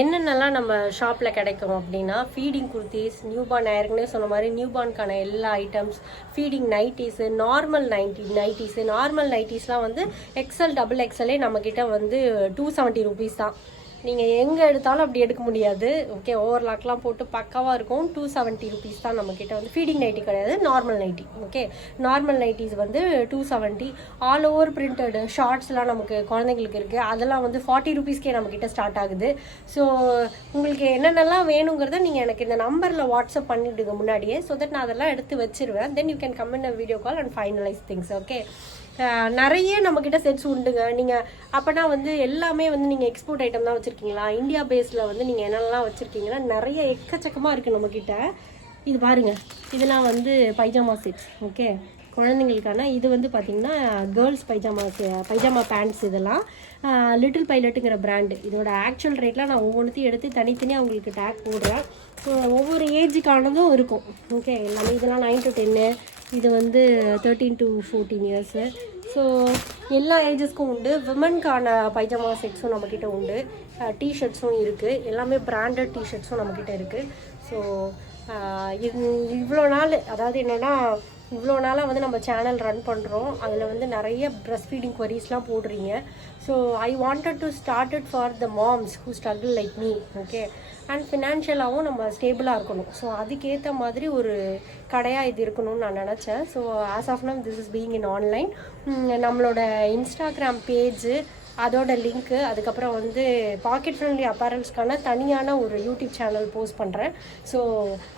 என்னென்னலாம் நம்ம ஷாப்பில் கிடைக்கும் அப்படின்னா ஃபீடிங் குர்த்திஸ், நியூபார்ன் ஏற்கனவே சொன்ன மாதிரி நியூபார்னுக்கான எல்லா items, feeding nighties, normal nighties. Normal நைட்டிஸ்லாம் வந்து எக்ஸல் டபுள் எக்ஸலே நம்மக்கிட்ட வந்து 270 ருபீஸ் தான். நீங்கள் எங்கே எடுத்தாலும் அப்படி எடுக்க முடியாது. ஓகே, ஓவர்லாக்லாம் போட்டு பக்காவாக இருக்கும். 270 ருபீஸ் தான் நம்மக்கிட்ட வந்து. ஃபீடிங் நைட்டி கிடையாது, normal nighty. Okay, normal nighties வந்து 270. ஆல் ஓவர் பிரிண்டட் ஷார்ட்ஸ்லாம் நமக்கு குழந்தைங்களுக்கு இருக்குது. அதெல்லாம் வந்து 40 ருபீஸ்க்கே நம்மக்கிட்ட ஸ்டார்ட் ஆகுது. ஸோ உங்களுக்கு என்னென்னலாம் வேணுங்கிறத நீங்கள் எனக்கு இந்த நம்பரில் வாட்ஸ்அப் பண்ணிவிடுங்க முன்னாடியே. ஸோ தட் நான் அதெல்லாம் எடுத்து வச்சிருவேன். Then you can come in a video call and finalise things. Okay, நிறைய நம்மக்கிட்ட செட்ஸ் உண்டுங்க. நீங்கள் அப்போனா வந்து எல்லாமே வந்து நீங்கள் எக்ஸ்போர்ட் ஐட்டம் தான் வச்சுருக்கீங்களா, இந்தியா பேஸில் வந்து நீங்கள் என்னென்னலாம் வச்சுருக்கீங்கன்னா நிறைய எக்கச்சக்கமாக இருக்குது நம்மக்கிட்ட. இது பாருங்கள், இதெல்லாம் வந்து பைஜாமா செட்ஸ். ஓகே, குழந்தைங்களுக்கான. இது வந்து பார்த்திங்கன்னா கேர்ள்ஸ் பைஜாமா பேண்ட்ஸ். இதெல்லாம் லிட்டில் பைலட்டுங்கிற பிராண்டு. இதோட ஆக்சுவல் ரேட்லாம் நான் ஒவ்வொன்றுத்தையும் எடுத்து தனித்தனியாக உங்களுக்கு டேக் போடுறேன். ஒவ்வொரு ஏஜுக்கானதும் இருக்கும். ஓகே, எல்லாமே இதெல்லாம் 9 to 10, இது வந்து 13 to 14 இயர்ஸு. ஸோ எல்லா ஏஜஸ்க்கும் உண்டு. விமனுக்கான பைஜாமா செட்ஸும் நம்மக்கிட்ட உண்டு. டிஷர்ட்ஸும் இருக்குது. எல்லாமே பிராண்டட் டிஷர்ட்ஸும் நம்மக்கிட்ட இருக்குது. ஸோ இவ்வளோ நாள், அதாவது என்னென்னா இவ்வளோ நாளாக வந்து நம்ம சேனல் ரன் பண்ணுறோம். அதில் வந்து நிறைய பிரஸ்ட் ஃபீடிங் குவரிஸ்லாம் போடுறீங்க. So I wanted to start it for the moms who struggle like me. Okay, and ஃபினான்ஷியலாகவும் நம்ம ஸ்டேபிளாக இருக்கணும். ஸோ அதுக்கேற்ற மாதிரி ஒரு கடையாக இது இருக்கணும்னு நான் நினச்சேன். So as of now this is being in online. நம்மளோட இன்ஸ்டாகிராம் பேஜு, அதோட லிங்க்கு, அதுக்கப்புறம் வந்து பாக்கெட் ஃப்ரெண்ட்லி அப்பேரல்ஸ்க்கான தனியான ஒரு யூடியூப் சேனல் போஸ்ட் பண்ணுறேன். ஸோ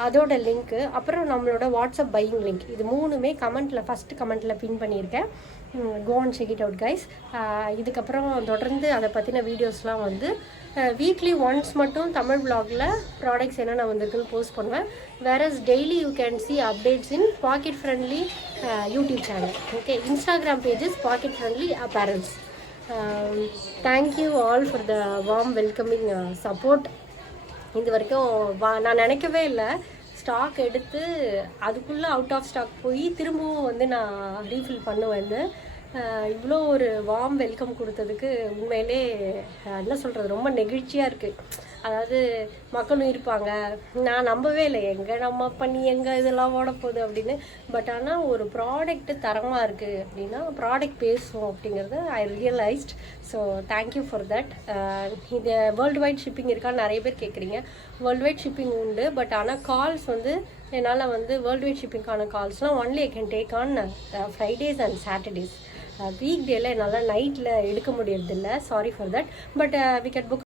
அதோட லிங்க்கு, அப்புறம் நம்மளோட வாட்ஸ்அப் பையிங் லிங்க், இது மூணுமே ஃபஸ்ட்டு கமெண்ட்டில் பின் பண்ணியிருக்கேன். Go and check it out guys. இதுக்கப்புறம் தொடர்ந்து அதை பற்றின வீடியோஸ்லாம் வந்து வீக்லி ஒன்ஸ் மட்டும் தமிழ் vlogல ப்ராடக்ட்ஸ் என்னென்ன வந்திருக்குன்னு போஸ்ட் பண்ணுவேன். Whereas daily you can see updates in packet friendly YouTube channel. Okay, Instagram pages packet friendly apparels. Thank you all for the warm welcoming support. இது வரைக்கும் நான் நினைக்கவே இல்லை ஸ்டாக் எடுத்து அதுக்குள்ளே அவுட் ஆஃப் ஸ்டாக் போய் திரும்பவும் வந்து நான் ரீஃபில் பண்ணுவேன்னு. இவ்வளோ ஒரு வார்ம் வெல்கம் கொடுத்ததுக்கு உண்மையிலே என்ன சொல்கிறது, ரொம்ப நெகிழ்ச்சியாக இருக்குது. அதாவது மக்களும் இருப்பாங்க. நான் நம்பவே இல்லை, எங்கே நம்ம பண்ணி எங்கே இதெல்லாம் ஓட போகுது அப்படின்னு. பட் ஆனால் ஒரு ப்ராடக்ட்டு தரமாக இருக்குது அப்படின்னா ப்ராடக்ட் பேசுவோம் அப்படிங்கிறத I realised. So thank you for that. இது வேர்ல்டு வைட் ஷிப்பிங் இருக்கான்னு நிறைய பேர் கேட்குறீங்க. வேர்ல்டு வைட் ஷிப்பிங் உண்டு. பட் ஆனால் கால்ஸ் வந்து என்னால் வந்து வேர்ல்டு வைட் ஷிப்பிங்கான கால்ஸ்லாம் only I can take on Fridays and Saturdays. வீக் டேல என்னால் நைட்டில் எடுக்க முடியறதில்ல. Sorry for that. But we can book